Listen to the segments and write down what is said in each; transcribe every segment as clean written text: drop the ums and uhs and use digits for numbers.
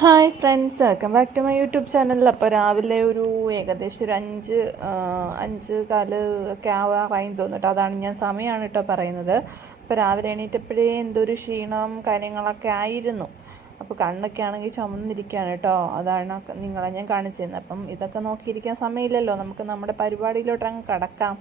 Hi friends, welcome back to my YouTube channel. അപ്പോൾ രാവിലെ ഒരു ഏകദേശം ഒരു അഞ്ച് കാല് ഒക്കെ ആവാറായി തോന്നിട്ടോ. അതാണ് ഞാൻ സമയമാണ് കേട്ടോ പറയുന്നത്. അപ്പോൾ രാവിലെ എണീറ്റപ്പോഴേ എന്തൊരു ക്ഷീണം കാര്യങ്ങളൊക്കെ ആയിരുന്നു. അപ്പോൾ കണ്ണൊക്കെ ആണെങ്കിൽ ചുമന്നിരിക്കുകയാണ് കേട്ടോ. അതാണ് നിങ്ങളെ ഞാൻ കാണിച്ചു തരുന്നത്. അപ്പം ഇതൊക്കെ നോക്കിയിരിക്കാൻ സമയമില്ലല്ലോ, നമുക്ക് നമ്മുടെ പരിപാടിയിലോട്ട് അങ്ങ് കടക്കാം.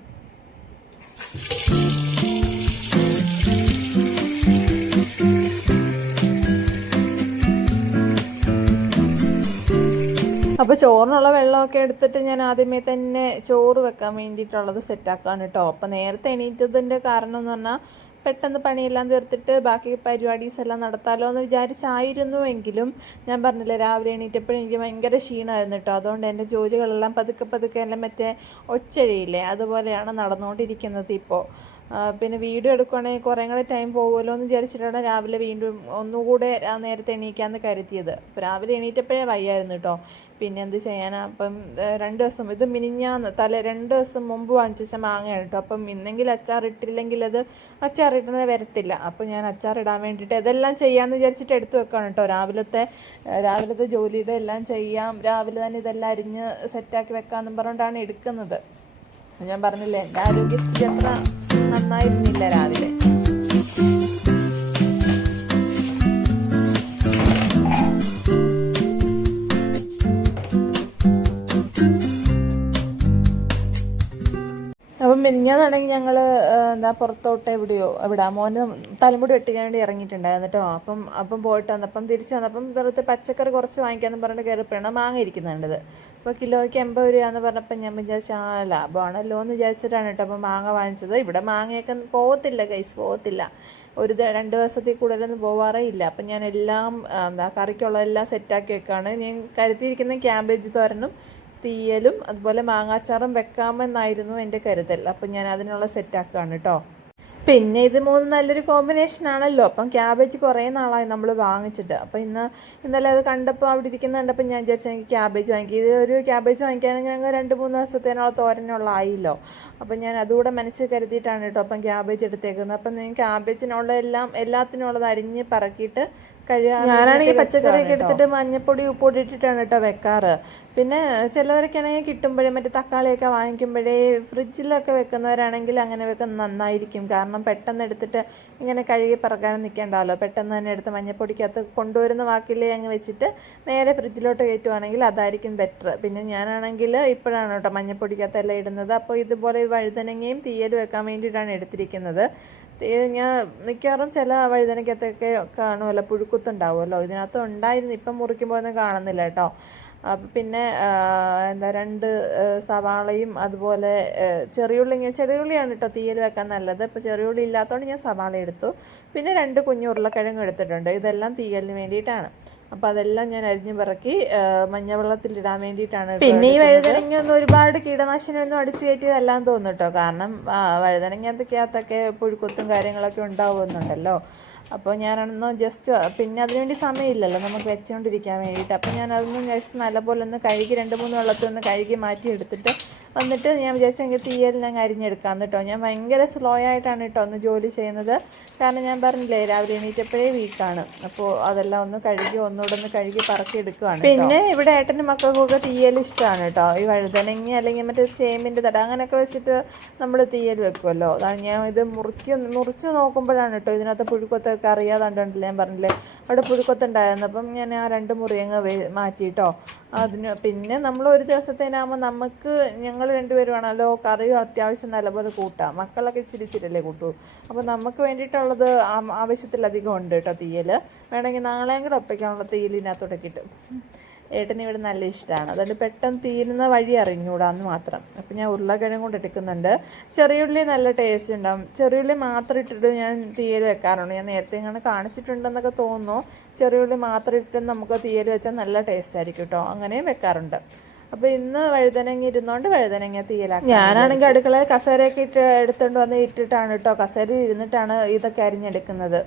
അപ്പോൾ ചോറിനുള്ള വെള്ളമൊക്കെ എടുത്തിട്ട് ഞാൻ ആദ്യമേ തന്നെ ചോറ് വെക്കാൻ വേണ്ടിയിട്ടുള്ളത് സെറ്റാക്കാണ് കേട്ടോ. അപ്പോൾ നേരത്തെ എണീറ്റതിൻ്റെ കാരണം എന്ന് പറഞ്ഞാൽ പെട്ടെന്ന് പണിയെല്ലാം തീർത്തിട്ട് ബാക്കി പരിപാടീസ് എല്ലാം നടത്താമല്ലോ എന്ന് വിചാരിച്ചായിരുന്നുവെങ്കിലും ഞാൻ പറഞ്ഞില്ലേ, രാവിലെ എണീറ്റപ്പോഴും എനിക്ക് ഭയങ്കര ക്ഷീണമായിരുന്നു കേട്ടോ. അതുകൊണ്ട് എൻ്റെ ജോലികളെല്ലാം പതുക്കെ എല്ലാം മറ്റേ ഒച്ചഴിയില്ലേ, അതുപോലെയാണ് നടന്നുകൊണ്ടിരിക്കുന്നത് ഇപ്പോൾ. പിന്നെ വീഡിയോ എടുക്കുകയാണെങ്കിൽ കുറേ കൂടെ ടൈം പോകുമല്ലോ എന്ന് വിചാരിച്ചിട്ടാണ് രാവിലെ വീണ്ടും ഒന്നുകൂടെ നേരത്തെ എണീക്കാമെന്ന് കരുതിയത്. അപ്പോൾ രാവിലെ എണീറ്റപ്പോഴേ വയ്യായിരുന്നു കേട്ടോ. പിന്നെ എന്ത് ചെയ്യാനാ. അപ്പം 2 ദിവസം ഇത് മിനിഞ്ഞാന്ന് 2 ദിവസം മുമ്പ് വാങ്ങിച്ച മാങ്ങയാണ് കേട്ടോ. അപ്പം ഇന്നെങ്കിൽ അച്ചാറിട്ടില്ലെങ്കിൽ അത് അച്ചാറിടുന്നത് വരത്തില്ല. അപ്പോൾ ഞാൻ അച്ചാറിടാൻ വേണ്ടിയിട്ട് ഇതെല്ലാം ചെയ്യാമെന്ന് വിചാരിച്ചിട്ട് എടുത്തു വെക്കുകയാണ് കേട്ടോ. രാവിലത്തെ ജോലിയുടെ എല്ലാം ചെയ്യാം, രാവിലെ തന്നെ ഇതെല്ലാം അരിഞ്ഞ് സെറ്റാക്കി വെക്കാമെന്നും പറഞ്ഞുകൊണ്ടാണ് എടുക്കുന്നത്. ഞാൻ പറഞ്ഞില്ലേ, എൻ്റെ ആരോഗ്യസ്ഥിതി അത്ര നന്നായിരുന്നില്ല രാവിലെ. അപ്പം മിനിഞ്ഞാന്നാണെങ്കിൽ ഞങ്ങൾ പുറത്തോട്ട് എവിടെ മോന് തലമുടി വെട്ടിക്കാൻ വേണ്ടി ഇറങ്ങിയിട്ടുണ്ടായിരുന്നു കേട്ടോ. അപ്പം പോയിട്ട് വന്നപ്പം തിരിച്ചു വന്നപ്പം വെറുതെ പച്ചക്കറി കുറച്ച് വാങ്ങിക്കാമെന്ന് പറഞ്ഞിട്ട് കയറിപ്പോഴാണ് മാങ്ങ ഇരിക്കുന്നുണ്ടത്. അപ്പോൾ കിലോയ്ക്ക് 80 രൂപയെന്ന് പറഞ്ഞപ്പോൾ ഞാൻ വിചാരിച്ചു ലാഭമാണല്ലോ എന്ന് വിചാരിച്ചിട്ടാണ് കേട്ടോ അപ്പോൾ മാങ്ങ വാങ്ങിച്ചത്. ഇവിടെ മാങ്ങയൊക്കെ പോകത്തില്ല. 2 ദിവസത്തിൽ കൂടുതലൊന്നും പോവാറേ ഇല്ല. അപ്പം ഞാൻ എല്ലാം കറിക്കുള്ളതെല്ലാം സെറ്റാക്കി വെക്കുകയാണ്. ഞാൻ കരുതിയിരിക്കുന്ന ക്യാബേജ് തോരനും തീയലും അതുപോലെ മാങ്ങാച്ചാറും വെക്കാമെന്നായിരുന്നു എൻ്റെ കരുതൽ. അപ്പം ഞാൻ അതിനുള്ള സെറ്റാക്കുകയാണ് കേട്ടോ. പിന്നെ ഇത് 3 നല്ലൊരു കോമ്പിനേഷൻ ആണല്ലോ. അപ്പം ക്യാബേജ് കുറേ നാളായി നമ്മൾ വാങ്ങിച്ചിട്ട്. അപ്പോൾ ഇന്നലെ അത് കണ്ടപ്പോൾ അവിടെ ഇരിക്കുന്ന കണ്ടപ്പോൾ ഞാൻ വിചാരിച്ചു എനിക്ക് ക്യാബേജ് വാങ്ങിക്കും. ഇത് ഒരു ക്യാബേജ് വാങ്ങിക്കുകയാണെങ്കിൽ ഞങ്ങൾ 2-3 ദിവസത്തേനുള്ള തോരനുള്ള ആയില്ലോ. അപ്പം ഞാൻ അതുകൂടെ മനസ്സിൽ കരുതിയിട്ടാണ് കേട്ടോ അപ്പം ക്യാബേജ് എടുത്തേക്കുന്നത്. അപ്പം ഞാൻ ക്യാബേജിനുള്ള എല്ലാത്തിനുള്ളത് അരിഞ്ഞ് പറക്കിയിട്ട് ഞാനാണെങ്കിൽ പച്ചക്കറിയൊക്കെ എടുത്തിട്ട് മഞ്ഞപ്പൊടി ഉപ്പൊടി ഇട്ടിട്ടാണ് കേട്ടോ വെക്കാറ്. പിന്നെ ചിലവരൊക്കെ ആണെങ്കിൽ കിട്ടുമ്പോഴേ മറ്റേ തക്കാളിയൊക്കെ വാങ്ങിക്കുമ്പോഴേ ഫ്രിഡ്ജിലൊക്കെ വെക്കുന്നവരാണെങ്കിൽ അങ്ങനെ വെക്കുന്നത് നന്നായിരിക്കും. കാരണം പെട്ടെന്ന് എടുത്തിട്ട് ഇങ്ങനെ കഴുകി പറക്കാനും നിൽക്കേണ്ടല്ലോ. പെട്ടെന്ന് തന്നെ എടുത്ത് മഞ്ഞപ്പൊടിക്കകത്ത് കൊണ്ടുവരുന്ന വാക്കിലേ അങ്ങ് വെച്ചിട്ട് നേരെ ഫ്രിഡ്ജിലോട്ട് കയറ്റുവാണെങ്കിൽ അതായിരിക്കും ബെറ്റർ. പിന്നെ ഞാനാണെങ്കിൽ ഇപ്പോഴാണ് കേട്ടോ മഞ്ഞപ്പൊടിക്കകത്തെല്ലാം ഇടുന്നത്. അപ്പോൾ ഇതുപോലെ വഴുതനങ്ങയും തീയലും വെക്കാൻ വേണ്ടിയിട്ടാണ് എടുത്തിരിക്കുന്നത്. ഞാൻ മിക്കവാറും ചില വഴുതനയ്ക്കകത്തൊക്കെ കാണുമല്ലോ, പുഴുക്കുത്തുണ്ടാവുമല്ലോ. ഇതിനകത്ത് ഉണ്ടായിരുന്നു, ഇപ്പം മുറിക്കുമ്പോൾ ഒന്നും കാണുന്നില്ല കേട്ടോ. പിന്നെ 2 സവാളയും അതുപോലെ ചെറിയുള്ളിയാണ് കേട്ടോ തീയൽ വെക്കാൻ നല്ലത്. ഇപ്പോൾ ചെറിയുള്ളി ഇല്ലാത്തതുകൊണ്ട് ഞാൻ സവാള എടുത്തു. പിന്നെ 2 കുഞ്ഞു ഉരുളക്കിഴങ്ങ് എടുത്തിട്ടുണ്ട്. ഇതെല്ലാം തീയലിന് വേണ്ടിയിട്ടാണ്. അപ്പോൾ അതെല്ലാം ഞാൻ അരിഞ്ഞു പിറക്കി മഞ്ഞവെള്ളത്തിലിടാൻ വേണ്ടിയിട്ടാണ്. പിന്നെ ഈ വഴുതനങ്ങയൊന്നും ഒരുപാട് കീടനാശിനിയൊന്നും അടിച്ചു കയറ്റിയതെല്ലാം തോന്നും കേട്ടോ. കാരണം വഴുതനങ്ങക്കകത്തൊക്കെ പുഴുക്കുത്തും കാര്യങ്ങളൊക്കെ ഉണ്ടാവുന്നുണ്ടല്ലോ. അപ്പോൾ ഞാനൊന്ന് ജസ്റ്റ് പിന്നെ അതിനുവേണ്ടി സമയമില്ലല്ലോ നമുക്ക് വെച്ചുകൊണ്ടിരിക്കാൻ വേണ്ടിയിട്ട്. അപ്പോൾ ഞാനതൊന്ന് ജസ്റ്റ് നല്ലപോലെ ഒന്ന് കഴുകി 2-3 വെള്ളത്തിൽ ഒന്ന് കഴുകി മാറ്റി എടുത്തിട്ട് വന്നിട്ട് ഞാൻ വിചാരിച്ചെങ്കിൽ തീയലിനങ്ങ് അരിഞ്ഞെടുക്കാം കേട്ടോ. ഞാൻ ഭയങ്കര സ്ലോ ആയിട്ടാണ് കേട്ടോ ഒന്ന് ജോലി ചെയ്യുന്നത്. കാരണം ഞാൻ പറഞ്ഞില്ലേ, രാവിലെ എണീറ്റപ്പോഴേ വീക്കാണ്. അപ്പോൾ അതെല്ലാം ഒന്നുകൂടെ ഒന്ന് കഴുകി പറക്കി എടുക്കുകയാണ്. പിന്നെ ഇവിടെ ഏട്ടൻ്റെ മക്കൾക്കൊക്കെ തീയൽ ഇഷ്ടമാണ് കേട്ടോ. ഈ വഴുതനങ്ങ അല്ലെങ്കിൽ മറ്റേ ചേമ്പിൻ്റെ തട അങ്ങനെയൊക്കെ വെച്ചിട്ട് നമ്മൾ തീയൽ വെക്കുമല്ലോ. അതാണ് ഞാൻ ഇത് മുറിച്ച് നോക്കുമ്പോഴാണ് കേട്ടോ ഇതിനകത്ത് പുഴുക്കൊത്തൊക്കെ അറിയാതുണ്ടല്ലേ. ഞാൻ പറഞ്ഞില്ലേ അവിടെ പുഴുക്കൊത്തുണ്ടായിരുന്നു. അപ്പം ഞാൻ ആ 2 മുറിയങ്ങ് മാറ്റിയിട്ടോ. പിന്നെ നമ്മൾ ഒരു ദിവസത്തേനാകുമ്പോൾ ഞങ്ങൾ 2 പേരുമാണല്ലോ കറിയും അത്യാവശ്യം നല്ലപോലെ കൂട്ടാം. മക്കളൊക്കെ ചിരിച്ചിട്ടല്ലേ കൂട്ടൂ. അപ്പോൾ നമുക്ക് വേണ്ടിയിട്ടുള്ളത് ആവശ്യത്തിലധികം ഉണ്ട് കേട്ടോ തീയൽ. വേണമെങ്കിൽ നാളെയും കൂടെ ഒപ്പിക്കാനുള്ള തീയലിനകത്തോടെ കിട്ടും. ഏട്ടന് ഇവിടെ നല്ല ഇഷ്ടമാണ്. അതുകൊണ്ട് പെട്ടെന്ന് തീരുന്ന വഴി അറിഞ്ഞുകൂടാന്ന് മാത്രം. അപ്പം ഞാൻ ഉരുളക്കിഴങ്ങ് കൊണ്ട് എടുക്കുന്നുണ്ട്. ചെറിയുള്ളി നല്ല ടേസ്റ്റ് ഉണ്ടാവും. ചെറിയുള്ളി മാത്രം ഇട്ടിട്ട് ഞാൻ തീയൽ വെക്കാറുണ്ട്. ഞാൻ നേരത്തെ ഇങ്ങനെ കാണിച്ചിട്ടുണ്ടെന്നൊക്കെ തോന്നുന്നു. ചെറിയുള്ളി മാത്രം ഇട്ടിട്ട് നമുക്ക് തീയൽ വെച്ചാൽ നല്ല ടേസ്റ്റ് ആയിരിക്കും കേട്ടോ. അങ്ങനെയും വെക്കാറുണ്ട്. അപ്പോൾ ഇന്ന് വഴുതനങ്ങ ഇരുന്നോണ്ട് വഴുതനങ്ങ തീയലാക്കി. ഞാനാണെങ്കിൽ അടുക്കളയിൽ കസേരയൊക്കെ എടുത്തുകൊണ്ട് വന്ന് ഇട്ടിട്ടാണ് കേട്ടോ, കസേരയിൽ ഇരുന്നിട്ടാണ് ഇതൊക്കെ അരിഞ്ഞെടുക്കുന്നത്.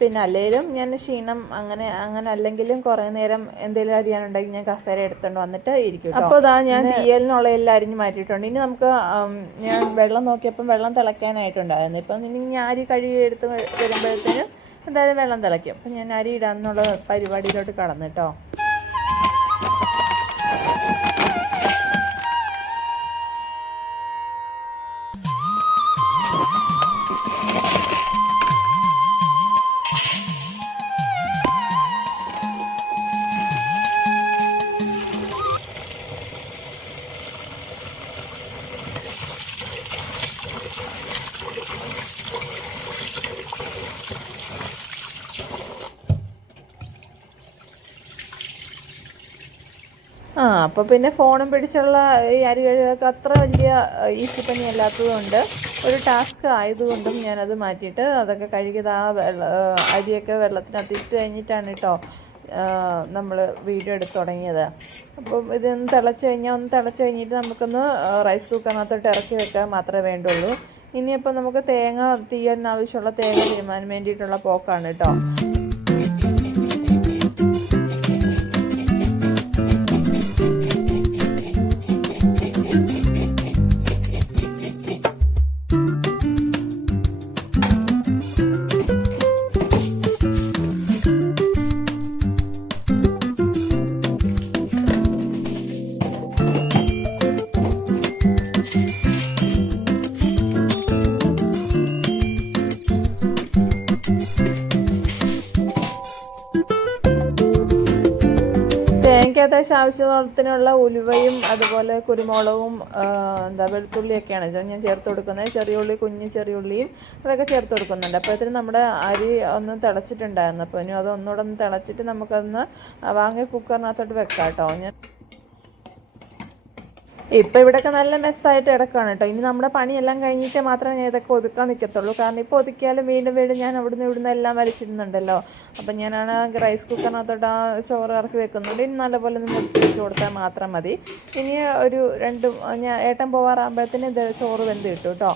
പിന്നെ അല്ലെങ്കിലും ഞാൻ ക്ഷീണം അങ്ങനെ അല്ലെങ്കിലും കുറേ നേരം എന്തെങ്കിലും അരിയാനുണ്ടെങ്കിൽ ഞാൻ കസേര എടുത്തുകൊണ്ട് വന്നിട്ട് ഇരിക്കും. അപ്പോൾ ഞാൻ തീയലിനുള്ള എല്ലാം അരിഞ്ഞ് മാറ്റിയിട്ടുണ്ട്. ഇനി നമുക്ക് ഞാൻ വെള്ളം നോക്കിയപ്പം വെള്ളം തിളയ്ക്കാനായിട്ടുണ്ടായിരുന്നു. ഇപ്പം ഇനി ഞാൻ അരി കഴുകി എടുത്ത് വരുമ്പോഴത്തേനും എന്തായാലും വെള്ളം തിളയ്ക്കും. അപ്പം ഞാൻ അരി ഇടാന്നുള്ള പരിപാടിയിലോട്ട് കടന്നു കേട്ടോ. അപ്പോൾ പിന്നെ ഫോണും പിടിച്ചുള്ള ഈ അരി കഴുകൊക്കെ അത്ര വലിയ ഈസിപ്പണി അല്ലാത്തതുകൊണ്ട് ഒരു ടാസ്ക് ആയതുകൊണ്ടും ഞാനത് മാറ്റിയിട്ട് അതൊക്കെ കഴുകിയത് അരിയൊക്കെ വെള്ളത്തിനകത്ത് ഇട്ട് കഴിഞ്ഞിട്ടാണ് കേട്ടോ നമ്മൾ വീഡിയോ എടുത്ത് തുടങ്ങിയത്. അപ്പം ഇതൊന്ന് തിളച്ച് കഴിഞ്ഞിട്ട് നമുക്കൊന്ന് റൈസ് കുക്കറിനകത്തോട്ട് ഇറക്കി വെക്കാൻ മാത്രമേ വേണ്ടുള്ളൂ. ഇനിയിപ്പോൾ നമുക്ക് തീയാൻ ആവശ്യമുള്ള തേങ്ങ തീരുമാനം വേണ്ടിയിട്ടുള്ള പോക്കാണ് കേട്ടോ. തേങ്ങയ്ക്ക് അത്യാവശ്യം ആവശ്യത്തിനുള്ള ഉലുവയും അതുപോലെ കുരുമുളകും വെളുത്തുള്ളിയൊക്കെയാണ് ഞാൻ ചേർത്ത് കൊടുക്കുന്നത്. ചെറിയ ഉള്ളി, കുഞ്ഞ് ചെറിയ ഉള്ളിയും അതൊക്കെ ചേർത്ത് കൊടുക്കുന്നുണ്ട്. അപ്പോഴത്തേനും നമ്മുടെ അരി ഒന്ന് തിളച്ചിട്ടുണ്ടായിരുന്നു. അപ്പോൾ ഇനി അത് ഒന്നുകൂടെ ഒന്ന് തിളച്ചിട്ട് നമുക്കൊന്ന് വാങ്ങി കുക്കറിനകത്തോട്ട് വെക്കാം കേട്ടോ. ഇപ്പം ഇവിടെയൊക്കെ നല്ല മെസ്സായിട്ട് കിടക്കുകയാണ് കേട്ടോ. ഇനി നമ്മുടെ പണിയെല്ലാം കഴിഞ്ഞിട്ട് മാത്രമേ ഞാൻ ഇതൊക്കെ ഒതുക്കാൻ നിൽക്കത്തുള്ളൂ. കാരണം ഇപ്പോൾ ഒതുക്കിയാലും വീണ്ടും ഞാൻ ഇവിടുന്ന് എല്ലാം വലിച്ചിടുന്നുണ്ടല്ലോ. അപ്പം ഞാനാണ് റൈസ് കുക്കറിനകത്തോട്ട് ആ ചോറ് ഇറക്കി വെക്കുന്നുണ്ട്. ഇനി നല്ലപോലെ ഒന്ന് മുറിച്ച് വെച്ച് കൊടുത്താൽ മാത്രം മതി. ഇനി ഒരു ഏട്ടൻ പോവാറാകുമ്പോഴത്തേന് ഇത് ചോറ് വെന്ത് കിട്ടും കേട്ടോ.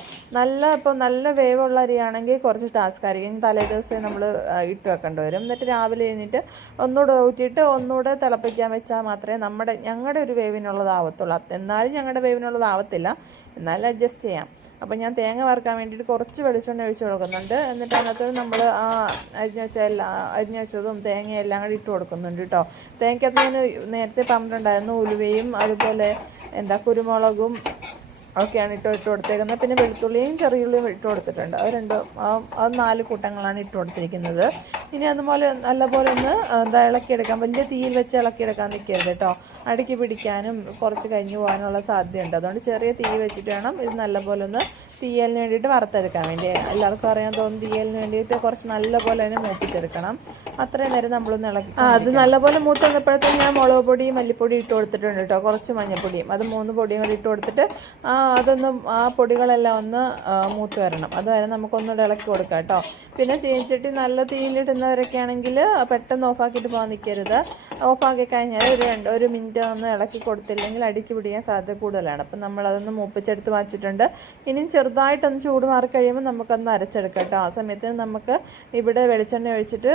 നല്ല വേവുള്ള അരിയാണെങ്കിൽ കുറച്ച് ടാസ്ക് ആയിരിക്കും. തലേ ദിവസം നമ്മൾ ഇട്ട് വെക്കേണ്ടി വരും. എന്നിട്ട് രാവിലെ കഴിഞ്ഞിട്ട് ഒന്നുകൂടെ ഊറ്റിയിട്ട് ഒന്നുകൂടെ തിളപ്പിക്കാൻ വെച്ചാൽ മാത്രമേ ഞങ്ങളുടെ ഒരു വേവിനുള്ളതാവത്തുള്ളൂ. എന്നാലും ഞങ്ങളുടെ വേവിനുള്ളതാവത്തില്ല, എന്നാലും അഡ്ജസ്റ്റ് ചെയ്യാം. അപ്പം ഞാൻ തേങ്ങ വറുക്കാൻ വേണ്ടിയിട്ട് കുറച്ച് വെളിച്ചെണ്ണ ഒഴിച്ച് കൊടുക്കുന്നുണ്ട്. എന്നിട്ട് അതിനകത്ത് നമ്മൾ ആ അരിഞ്ഞു വെച്ചതും തേങ്ങയെല്ലാം കൂടി ഇട്ട് കൊടുക്കുന്നുണ്ട് കേട്ടോ. തേങ്ങയ്ക്കകത്ത് ഞാൻ നേരത്തെ പറഞ്ഞിട്ടുണ്ടായിരുന്നു ഉലുവയും അതുപോലെ കുരുമുളകും ഒക്കെയാണ് ഇട്ട് കൊടുത്തേക്കുന്നത്. പിന്നെ വെളുത്തുള്ളിയും ചെറിയുള്ളിയും ഇട്ട് കൊടുത്തിട്ടുണ്ട്. അത് 4 കൂട്ടങ്ങളാണ് ഇട്ട് കൊടുത്തിരിക്കുന്നത്. ഇനി അതുപോലെ നല്ലപോലെ ഒന്ന് ഇളക്കിയെടുക്കാം. വലിയ തീയിൽ വെച്ച് ഇളക്കിയെടുക്കാൻ നിൽക്കരുത് കേട്ടോ. അടുക്കി പിടിക്കാനും കുറച്ച് കഴിഞ്ഞ് പോകാനുള്ള സാധ്യതയുണ്ട്. അതുകൊണ്ട് ചെറിയ തീ വെച്ചിട്ട് വേണം ഇത് നല്ലപോലെ ഒന്ന് തീയലിന് വേണ്ടിയിട്ട് വറുത്തെടുക്കാൻ വേണ്ടി. എല്ലാവർക്കും അറിയാൻ തോന്നുന്നു തീയലിന് വേണ്ടിയിട്ട് കുറച്ച് നല്ലപോലെ തന്നെ മൂപ്പിച്ചെടുക്കണം. അത്രയും നേരം നമ്മളൊന്ന് ഇളക്കി അത് നല്ലപോലെ മൂത്ത് വന്നപ്പോഴത്തേക്കും ഞാൻ മുളക് പൊടി, മല്ലിപ്പൊടി ഇട്ട് കൊടുത്തിട്ടുണ്ട് കേട്ടോ. കുറച്ച് മഞ്ഞൾപ്പൊടിയും അത് 3 പൊടിയും കൂടി ഇട്ട് കൊടുത്തിട്ട് ആ പൊടികളെല്ലാം ഒന്ന് മൂത്ത് വരണം. അതുവരെ നമുക്കൊന്നുകൂടെ ഇളക്കി കൊടുക്കാം കേട്ടോ. പിന്നെ ചീനിച്ചട്ടി നല്ല തീയിലിടുന്നവരൊക്കെ ആണെങ്കിൽ പെട്ടെന്ന് ഓഫാക്കിയിട്ട് പോകാൻ നിൽക്കരുത്. ഓഫാക്കി കഴിഞ്ഞാൽ ഒരു മിനിറ്റ് ഒന്ന് ഇളക്കി കൊടുത്തില്ലെങ്കിൽ അടുക്കി പിടിക്കാൻ സാധ്യത കൂടുതലാണ്. അപ്പം നമ്മളതൊന്ന് മൂപ്പിച്ചെടുത്ത് വച്ചിട്ടുണ്ട്. ഇനിയും ചെറുതായിട്ടൊന്ന് ചൂട് മാറി കഴിയുമ്പോൾ നമുക്കൊന്ന് അരച്ചെടുക്കാം കേട്ടോ. ആ സമയത്ത് നമുക്ക് ഇവിടെ വെളിച്ചെണ്ണ ഒഴിച്ചിട്ട്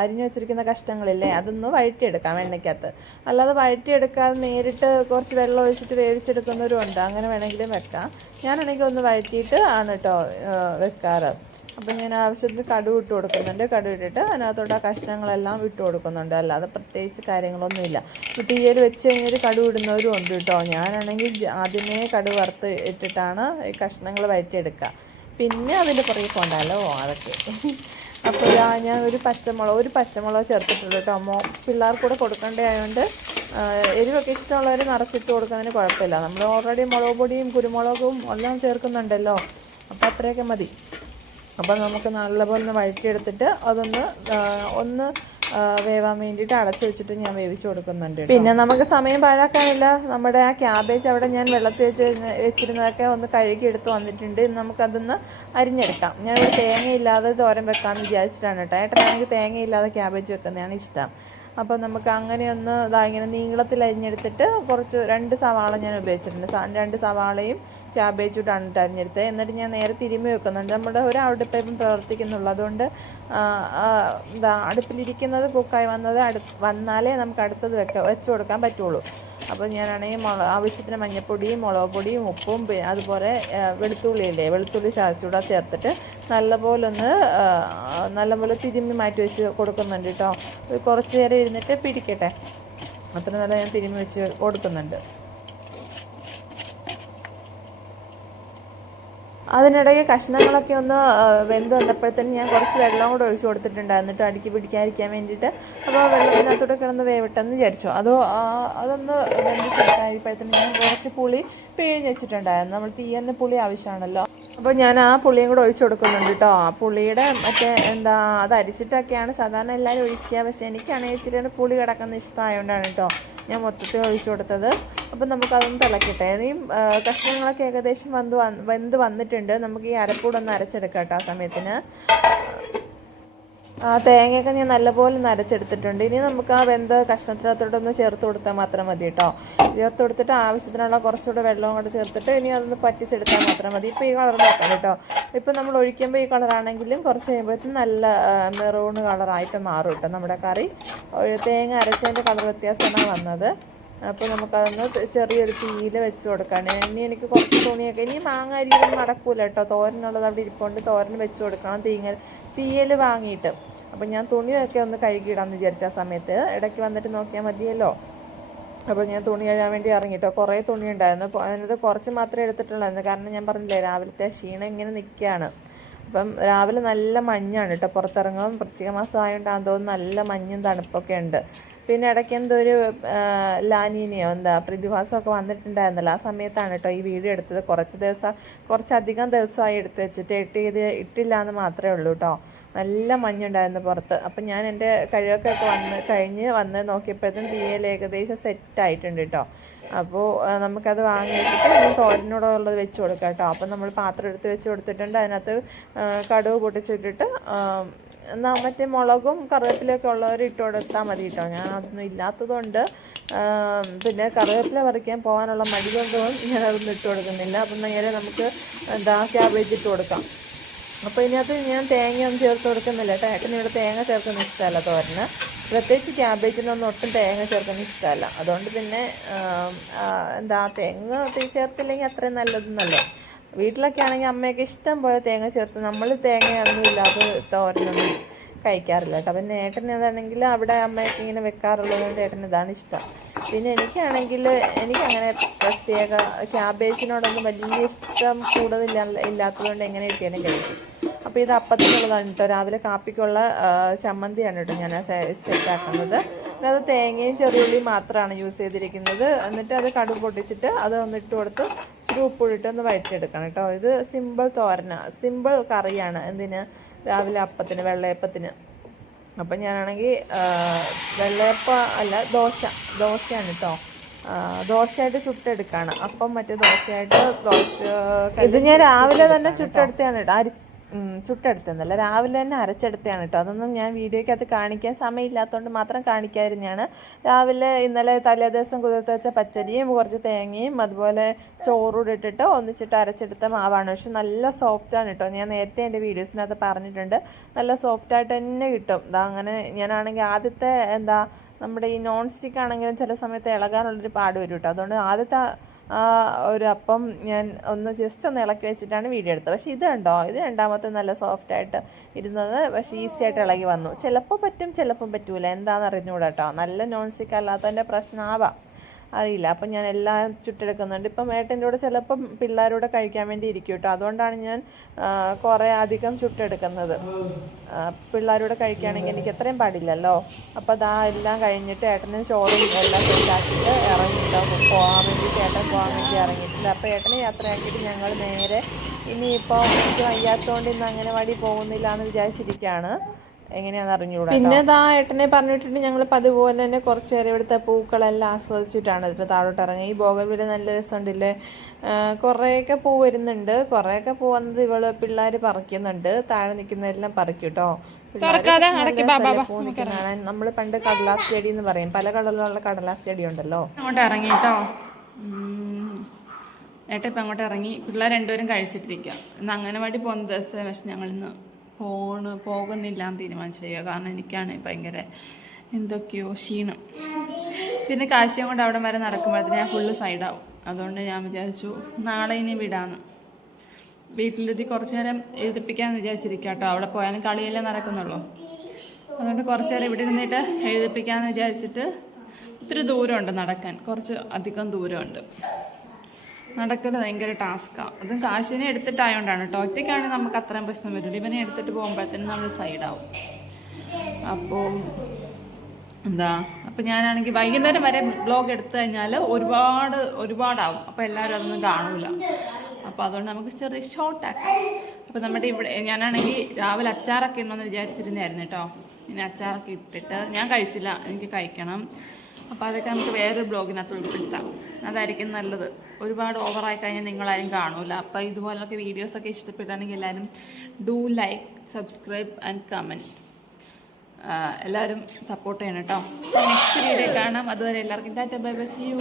അരിഞ്ഞു വെച്ചിരിക്കുന്ന കഷ്ണങ്ങളില്ലേ അതൊന്ന് വഴറ്റിയെടുക്കാം എണ്ണയ്ക്കകത്ത്. അല്ലാതെ വഴറ്റിയെടുക്കാതെ നേരിട്ട് കുറച്ച് വെള്ളം ഒഴിച്ചിട്ട് വേവിച്ചെടുക്കുന്നവരും ഉണ്ട്. അങ്ങനെ വേണമെങ്കിലും വെക്കാം. ഞാനാണെങ്കിൽ ഒന്ന് വഴറ്റിയിട്ട് ആണ് കേട്ടോ വെക്കാറ്. അപ്പം ഞാൻ ആവശ്യത്തിന് കടുക് ഇട്ട് കൊടുക്കുന്നുണ്ട്. കടുക് ഇട്ടിട്ട് അതിനകത്തോട്ട് ആ കഷ്ണങ്ങളെല്ലാം ഇട്ട് കൊടുക്കുന്നുണ്ട്. അല്ലാതെ പ്രത്യേകിച്ച് കാര്യങ്ങളൊന്നുമില്ല. തീയിൽ വെച്ച് കഴിഞ്ഞൊരു കടുക് ഇടുന്നവരും ഉണ്ട് കേട്ടോ. ഞാനാണെങ്കിൽ ആദ്യമേ കടുക് വറുത്ത് ഇട്ടിട്ടാണ് ഈ കഷ്ണങ്ങൾ വഴറ്റിയെടുക്കുക. പിന്നെ അതിൻ്റെ പുറകെ പോകണ്ടല്ലോ അതൊക്കെ. അപ്പോൾ ഞാൻ ഒരു പച്ചമുളക് ചേർത്തിട്ടുള്ളൂ കേട്ടോ. പിള്ളേർക്ക് കൂടെ കൊടുക്കേണ്ടത് ആയതുകൊണ്ട് എരിവൊക്കെ ഇഷ്ടമുള്ളവർ നിറച്ചിട്ട് കൊടുക്കുന്നതിന് കുഴപ്പമില്ല. നമ്മൾ ഓൾറെഡി മുളക് പൊടിയും കുരുമുളകും എല്ലാം ചേർക്കുന്നുണ്ടല്ലോ. അപ്പോൾ അത്രയൊക്കെ മതി. അപ്പോൾ നമുക്ക് നല്ലപോലെ ഒന്ന് വഴറ്റിയെടുത്തിട്ട് ഒന്ന് വേവാൻ വേണ്ടിയിട്ട് അടച്ചു വെച്ചിട്ട് ഞാൻ വേവിച്ച് കൊടുക്കുന്നുണ്ട്. പിന്നെ നമുക്ക് സമയം പാഴാക്കാനില്ല. നമ്മുടെ ആ ക്യാബേജ് അവിടെ ഞാൻ വെള്ളത്തിൽ വെച്ചിരുന്നതൊക്കെ ഒന്ന് കഴുകി എടുത്ത് വന്നിട്ടുണ്ട്. നമുക്കതൊന്ന് അരിഞ്ഞെടുക്കാം. ഞാനൊരു തേങ്ങയില്ലാതെ തോരൻ വെക്കാമെന്ന് വിചാരിച്ചിട്ടാണ് കേട്ടോ. ഏട്ടനാണെങ്കിൽ തേങ്ങയില്ലാതെ ക്യാബേജ് വെക്കുന്നതാണ് ഇഷ്ടം. അപ്പോൾ നമുക്ക് അങ്ങനെയൊന്ന് ഇങ്ങനെ നീളത്തിൽ അരിഞ്ഞെടുത്തിട്ട് 2 സവാള ഞാൻ ഉപയോഗിച്ചിട്ടുണ്ട്. 2 സവാളയും ക്യാബേജ് ഇട്ടാണ് അരിഞ്ഞെടുത്തത്. എന്നിട്ട് ഞാൻ നേരെ തിരുമ്മി വെക്കുന്നുണ്ട്. നമ്മുടെ ഒരു അടുപ്പിലും പ്രവർത്തിക്കുന്നുള്ളൂ. അതുകൊണ്ട് അടുപ്പിലിരിക്കുന്നത് കുക്കായി വന്നാലേ നമുക്ക് അടുത്തത് വെച്ച് കൊടുക്കാൻ പറ്റുള്ളൂ. അപ്പോൾ ഞാനാണെങ്കിൽ ആവശ്യത്തിന് മഞ്ഞൾപ്പൊടിയും മുളക് പൊടിയും ഉപ്പും അതുപോലെ വെളുത്തുള്ളി ചതച്ചൂടെ ചേർത്തിട്ട് നല്ലപോലെ തിരുമ്മി മാറ്റി വെച്ച് കൊടുക്കുന്നുണ്ട് കേട്ടോ. കുറച്ച് നേരം ഇരുന്നിട്ട് പിടിക്കട്ടെ. അത്ര നല്ല ഞാൻ തിരുമ്മി വെച്ച് കൊടുക്കുന്നുണ്ട്. അതിനിടയ്ക്ക് കഷ്ണങ്ങളൊക്കെ ഒന്ന് വെന്ത് വന്നപ്പോഴത്തേനും ഞാൻ കുറച്ച് വെള്ളം കൂടെ ഒഴിച്ച് കൊടുത്തിട്ടുണ്ടായിരുന്നിട്ട് അടുക്കി പിടിക്കാതിരിക്കാൻ വേണ്ടിയിട്ട്. അപ്പോൾ വെള്ളത്തിനകത്തോടെ കിടന്ന് വേവിട്ടെന്ന് വിചാരിച്ചു. അതൊന്ന് വെന്ത് കിട്ടാതിരിപ്പോഴത്തേനും ഞാൻ കുറച്ച് പുളി പിഴിഞ്ഞ് വെച്ചിട്ടുണ്ടായിരുന്നു. നമ്മൾ തീയലിന് പുളി ആവശ്യമാണല്ലോ. അപ്പോൾ ഞാൻ ആ പുളിയും കൂടെ ഒഴിച്ച് കൊടുക്കുന്നുണ്ട് കേട്ടോ. ആ പുളിയുടെ അത് അരിച്ചിട്ടൊക്കെയാണ് സാധാരണ എല്ലാവരും ഒഴിക്കുക. പക്ഷേ എനിക്കാണെങ്കിൽ ഇച്ചിരി പുളി കിടക്കുന്ന ഇഷ്ടമായതുകൊണ്ടാണ് കേട്ടോ ഞാൻ മൊത്തത്തിൽ ഒഴിച്ചു കൊടുത്തത്. അപ്പം നമുക്കതൊന്ന് തിളക്കട്ടെ. ഇനിയും കഷ്ണങ്ങളൊക്കെ ഏകദേശം വെന്ത് വന്നിട്ടുണ്ട്. നമുക്ക് ഈ അരപ്പൂടെ ഒന്ന് അരച്ചെടുക്കാം കേട്ടോ. ആ സമയത്തിന് തേങ്ങയൊക്കെ ഞാൻ നല്ലപോലെ നരച്ചെടുത്തിട്ടുണ്ട്. ഇനി നമുക്ക് ആ വെന്ത കഷ്ണത്തിനകത്തോട്ടൊന്ന് ചേർത്ത് കൊടുത്താൽ മാത്രം മതി കേട്ടോ. ചേർത്ത് കൊടുത്തിട്ട് ആവശ്യത്തിനുള്ള കുറച്ചുകൂടെ വെള്ളവും കൂടെ ചേർത്തിട്ട് ഇനി അതൊന്ന് പറ്റിച്ചെടുത്താൽ മാത്രം മതി. ഇപ്പോൾ ഈ കളർ നോക്കാം കേട്ടോ. ഇപ്പോൾ നമ്മൾ ഒഴിക്കുമ്പോൾ ഈ കളറാണെങ്കിലും കുറച്ച് കഴിയുമ്പോഴത്തേക്കും നല്ല മെറൂൺ കളറായിട്ട് മാറും കേട്ടോ നമ്മുടെ കറി. തേങ്ങ അരച്ചതിൻ്റെ കളർ വ്യത്യാസമാണ് വന്നത്. അപ്പോൾ നമുക്കതൊന്ന് ചെറിയൊരു തീയിൽ വെച്ച് കൊടുക്കണം. ഇനി എനിക്ക് കുറച്ച് തുണിയൊക്കെ ഇനി മാങ്ങ അരിയൊന്നും നടക്കൂല കേട്ടോ. തോരനുള്ളത് അവിടെ ഇരിപ്പുണ്ട്. തോരൻ വെച്ച് കൊടുക്കണം തീയൽ വാങ്ങിയിട്ട്. അപ്പം ഞാൻ തുണിയൊക്കെ ഒന്ന് കഴുകിയിടാമെന്ന് വിചാരിച്ച ആ സമയത്ത് ഇടയ്ക്ക് വന്നിട്ട് നോക്കിയാൽ മതിയല്ലോ. അപ്പോൾ ഞാൻ തുണി കഴുകാൻ വേണ്ടി ഇറങ്ങിയിട്ടോ. കുറേ തുണി ഉണ്ടായിരുന്നു. അതിനകത്ത് കുറച്ച് മാത്രമേ എടുത്തിട്ടുള്ളായിരുന്നു. കാരണം ഞാൻ പറഞ്ഞില്ലേ രാവിലത്തെ ക്ഷീണം ഇങ്ങനെ നിൽക്കുകയാണ്. അപ്പം രാവിലെ നല്ല മഞ്ഞാണ് കേട്ടോ. പുറത്തിറങ്ങും വൃശ്ചിക മാസം ആയതുകൊണ്ടാണെന്ന് തോന്നുന്നു നല്ല മഞ്ഞും തണുപ്പൊക്കെ ഉണ്ട്. പിന്നെ ഇടയ്ക്ക് എന്തോ ഒരു ലാനീനയോ പ്രതിഭാസമൊക്കെ വന്നിട്ടുണ്ടായിരുന്നല്ലോ. ആ സമയത്താണ് കേട്ടോ ഈ വീഡിയോ എടുത്തത്. കുറച്ചധികം ദിവസമായി എടുത്ത് വെച്ചിട്ട് ഇട്ടില്ല എന്ന് മാത്രമേ ഉള്ളൂ കേട്ടോ. നല്ല മഞ്ഞുണ്ടായിരുന്നു പുറത്ത്. അപ്പം ഞാൻ എൻ്റെ കഴിവൊക്കെ കഴിഞ്ഞ് വന്ന് നോക്കിയപ്പോഴത്തേക്കും തീയൽ ഏകദേശം സെറ്റായിട്ടുണ്ട് കേട്ടോ. അപ്പോൾ നമുക്കത് വാങ്ങി വെച്ചിട്ട് തോരനോടുള്ളത് വെച്ച് കൊടുക്കാം കേട്ടോ. അപ്പം നമ്മൾ പാത്രം എടുത്ത് വെച്ച് കൊടുത്തിട്ടുണ്ട്. അതിനകത്ത് കടുക് പൊട്ടിച്ചിട്ടിട്ട് മറ്റേ മുളകും കറിവേപ്പിലൊക്കെ ഉള്ളവർ ഇട്ട് കൊടുത്താൽ മതി കേട്ടോ. ഞാൻ അതൊന്നും ഇല്ലാത്തതുകൊണ്ട് പിന്നെ കറിവേപ്പില പറിക്കാൻ പോകാനുള്ള മടി കൊണ്ടും ഞാനതൊന്നും ഇട്ട് കൊടുക്കുന്നില്ല. അപ്പം നേരെ നമുക്ക് ക്യാബേജ് ഇട്ട് കൊടുക്കാം. അപ്പോൾ ഇതിനകത്ത് ഞാൻ തേങ്ങയൊന്നും ചേർത്ത് കൊടുക്കുന്നില്ല കേട്ടോ. ഏട്ടനിവിടെ തേങ്ങ ചേർക്കുന്ന ഇഷ്ടമല്ല തോരന്. പ്രത്യേകിച്ച് ക്യാബേജിനൊന്നും ഒട്ടും തേങ്ങ ചേർക്കുന്ന ഇഷ്ടമല്ല. അതുകൊണ്ട് പിന്നെ തേങ്ങ ചേർത്തില്ലെങ്കിൽ അത്രയും നല്ലതെന്നല്ലോ. വീട്ടിലൊക്കെ ആണെങ്കിൽ അമ്മയൊക്കെ ഇഷ്ടം പോലെ തേങ്ങ ചേർത്ത്, നമ്മൾ തേങ്ങയൊന്നും ഇല്ലാതെ തോരനൊന്നും കഴിക്കാറില്ല കേട്ടോ. പിന്നെ ഏട്ടന് ഏതാണെങ്കിൽ അവിടെ അമ്മയൊക്കെ ഇങ്ങനെ വെക്കാറുള്ളതുകൊണ്ട് ഏട്ടന് ഇതാണ് ഇഷ്ടം. പിന്നെ എനിക്കങ്ങനെ പ്രത്യേക ക്യാബേജിനോടൊന്നും വലിയ ഇഷ്ടം ഇല്ലാത്തതുകൊണ്ട് എങ്ങനെ കിട്ടിയാലും കഴിക്കും. അപ്പോൾ ഇത് അപ്പത്തിനുള്ളതാണ് കേട്ടോ. രാവിലെ കാപ്പിക്കുള്ള ചമ്മന്തിയാണ് കേട്ടോ ഞാൻ സെറ്റാക്കുന്നത്. അത് തേങ്ങയും ചെറിയുള്ളിയും മാത്രമാണ് യൂസ് ചെയ്തിരിക്കുന്നത്. എന്നിട്ട് അത് കടുക് പൊട്ടിച്ചിട്ട് അത് ഒന്നിട്ട് കൊടുത്ത് ഉപ്പിട്ട് ഒന്ന് വഴറ്റിയെടുക്കണം കേട്ടോ. ഇത് സിമ്പിൾ കറിയാണ്. രാവിലെ അപ്പത്തിന്, വെള്ളയപ്പത്തിന്. അപ്പം ഞാനാണെങ്കിൽ വെള്ളയപ്പം അല്ല ദോശയാണ് കേട്ടോ. ദോശയായിട്ട് ചുട്ടെടുക്കുകയാണ്. അപ്പം മറ്റേ ദോശയായിട്ട് ഇത് ഞാൻ രാവിലെ തന്നെ ചുട്ടെടുത്തതാണ് കേട്ടോ. ചുട്ടെടുത്തതല്ല, രാവിലെ തന്നെ അരച്ചെടുത്തതാണ് കേട്ടോ. അതൊന്നും ഞാൻ വീഡിയോയ്ക്കകത്ത് കാണിക്കാൻ സമയമില്ലാത്തതുകൊണ്ട് മാത്രം കാണിക്കാതിരുന്നതാണ്. രാവിലെ ഇന്നലെ തലേദിവസം കുതിർത്ത് വെച്ച പച്ചരിയും കുറച്ച് തേങ്ങയും അതുപോലെ ചോറൂടെ ഇട്ടിട്ട് ഒന്നിച്ചിട്ട് അരച്ചെടുത്ത മാവാണ്. പക്ഷെ നല്ല സോഫ്റ്റാണ് കേട്ടോ. ഞാൻ നേരത്തെ എൻ്റെ വീഡിയോസിനകത്ത് പറഞ്ഞിട്ടുണ്ട്, നല്ല സോഫ്റ്റായിട്ട് തന്നെ കിട്ടും. അങ്ങനെ ഞാനാണെങ്കിൽ ആദ്യത്തെ നമ്മുടെ ഈ നോൺ സ്റ്റിക്ക് ആണെങ്കിലും ചില സമയത്ത് ഇളകാനുള്ളൊരു പാട് വരും കേട്ടോ. അതുകൊണ്ട് ആദ്യത്തെ ഒരു അപ്പം ഞാൻ ജസ്റ്റ് ഒന്ന് ഇളക്കി വെച്ചിട്ടാണ് വീഡിയോ എടുത്തത്. പക്ഷേ ഇത് കണ്ടോ, ഇത് രണ്ടാമത്തെ നല്ല സോഫ്റ്റായിട്ട് ഇരുന്നത്. പക്ഷേ ഈസി ആയിട്ട് ഇളകി വന്നു. ചിലപ്പോൾ പറ്റും, ചിലപ്പം പറ്റൂല. എന്താണെന്ന് അറിഞ്ഞുകൂടാ കേട്ടോ. നല്ല നോൺ സ്റ്റിക്ക് അല്ലാത്തതിൻ്റെ പ്രശ്നമാവാം, അറിയില്ല. അപ്പം ഞാൻ എല്ലാം ചുട്ടെടുക്കുന്നുണ്ട്. ഇപ്പം ഏട്ടൻ്റെ കൂടെ ചിലപ്പം പിള്ളേരോടെ കഴിക്കാൻ വേണ്ടി ഇരിക്കും കേട്ടോ. അതുകൊണ്ടാണ് ഞാൻ കുറേ അധികം ചുട്ടെടുക്കുന്നത്. പിള്ളേരോടെ കഴിക്കുകയാണെങ്കിൽ എനിക്ക് എത്രയും പാടില്ലല്ലോ. അപ്പോൾ എല്ലാം കഴിഞ്ഞിട്ട് ഏട്ടന് ചോറും എല്ലാം സെറ്റാക്കിയിട്ട് ഇറങ്ങിയിട്ടോ. പോകാൻ വേണ്ടി ഇറങ്ങിയിട്ടില്ല. അപ്പോൾ ഏട്ടനെ യാത്രയാക്കിയിട്ട് ഞങ്ങൾ നേരെ ഇനിയിപ്പോൾ എനിക്ക് വയ്യാത്തതുകൊണ്ട് ഇന്ന് അംഗനവാടി പോകുന്നില്ല എന്ന് വിചാരിച്ചിരിക്കുകയാണ്. എങ്ങനെയാണെന്ന് അറിഞ്ഞുകൂടാ. പിന്നെ ഏട്ടനെ പറഞ്ഞിട്ടുണ്ട് ഞങ്ങളിപ്പോൾ അതുപോലെ തന്നെ കുറച്ച് നേരം ഇവിടുത്തെ പൂക്കളെല്ലാം ആസ്വദിച്ചിട്ടാണ് ഇതിൽ താഴോട്ട് ഇറങ്ങി. ഈ ബോഗൻവില്ല നല്ല രസമുണ്ടല്ലേ. കുറേയൊക്കെ പൂ വരുന്നുണ്ട്. കുറേയൊക്കെ പൂ വന്നത് പിള്ളേർ പറിക്കുന്നുണ്ട്. താഴെ നിൽക്കുന്നതെല്ലാം പറിക്കും കേട്ടോ. പൂ നിൽക്കുന്നതാണ്. നമ്മൾ പണ്ട് കടലാസ് ചെടി എന്ന് പറയും. പല കളറിലുള്ള കടലാസ് ചെടി ഉണ്ടല്ലോ. അങ്ങോട്ട് ഇറങ്ങി കേട്ടോ. ഏട്ടൻ ഇപ്പം അങ്ങോട്ട് ഇറങ്ങി. പിള്ളേർ രണ്ടുപേരും കഴിച്ചിട്ടിരിക്കുക. ഇന്ന് അംഗനവാടി പോകുന്ന ദിവസം പക്ഷെ ഞങ്ങളിന്ന് പോകുന്നില്ല എന്ന് തീരുമാനിച്ചിരിക്കുക. കാരണം എനിക്കാണ് ഭയങ്കര എന്തൊക്കെയോ ക്ഷീണം. പിന്നെ കാശിയും കൊണ്ട് അവിടെ വരെ നടക്കുമ്പോഴത്തേന് ഞാൻ ഫുള്ള് സൈഡാവും. അതുകൊണ്ട് ഞാൻ വിചാരിച്ചു നാളെ ഇനി വിടാമെന്ന്. വീട്ടിലെത്തി കുറച്ച് നേരം എഴുതിപ്പിക്കാമെന്ന് വിചാരിച്ചിരിക്കുക കേട്ടോ. അവിടെ പോയാലും കളിയല്ലേ നടക്കുന്നുള്ളൂ. അതുകൊണ്ട് കുറച്ച് നേരം ഇവിടെ ഇരുന്നിട്ട് എഴുതിപ്പിക്കാമെന്ന് വിചാരിച്ചിട്ട്. ഇത്തിരി ദൂരമുണ്ട് നടക്കാൻ, കുറച്ച് അധികം ദൂരമുണ്ട്. നടക്കൽ ഭയങ്കര ടാസ്ക്കാണ്. അതും കാശിനെ എടുത്തിട്ടായതുകൊണ്ടാണ് കേട്ടോ. ഒറ്റയ്ക്കാണെങ്കിൽ നമുക്ക് അത്രയും പ്രശ്നം വരില്ല. ഇവനെ എടുത്തിട്ട് പോകുമ്പോഴത്തേനും നമ്മൾ സൈഡാവും. അപ്പോൾ അപ്പോൾ ഞാനാണെങ്കിൽ വൈകുന്നേരം വരെ ബ്ലോഗ് എടുത്തു കഴിഞ്ഞാൽ ഒരുപാടാവും. അപ്പോൾ എല്ലാവരും അതൊന്നും കാണൂല. അപ്പോൾ അതുകൊണ്ട് നമുക്ക് ചെറിയ ഷോർട്ടാക്കാം. അപ്പോൾ നമ്മുടെ ഇവിടെ ഞാനാണെങ്കിൽ രാവിലെ അച്ചാറൊക്കെ ഉണ്ടോയെന്ന് വിചാരിച്ചിരുന്നായിരുന്നു കേട്ടോ. ഇനി അച്ചാറൊക്കെ ഇട്ടിട്ട് ഞാൻ കഴിച്ചില്ല, എനിക്ക് കഴിക്കണം. അപ്പോൾ അതൊക്കെ നമുക്ക് വേറൊരു ബ്ലോഗിനകത്ത് ഉൾപ്പെടുത്താം. അതായിരിക്കും നല്ലത്. ഒരുപാട് ഓവറായി കഴിഞ്ഞാൽ നിങ്ങളാരും കാണൂല. അപ്പോൾ ഇതുപോലൊക്കെ വീഡിയോസൊക്കെ ഇഷ്ടപ്പെട്ടാണെങ്കിൽ എല്ലാവരും do like, subscribe and comment. എല്ലാവരും സപ്പോർട്ട് ചെയ്യണം കേട്ടോ. നെക്സ്റ്റ് വീഡിയോ കാണാം. അതുവരെ എല്ലാവർക്കും tata bye bye, see U.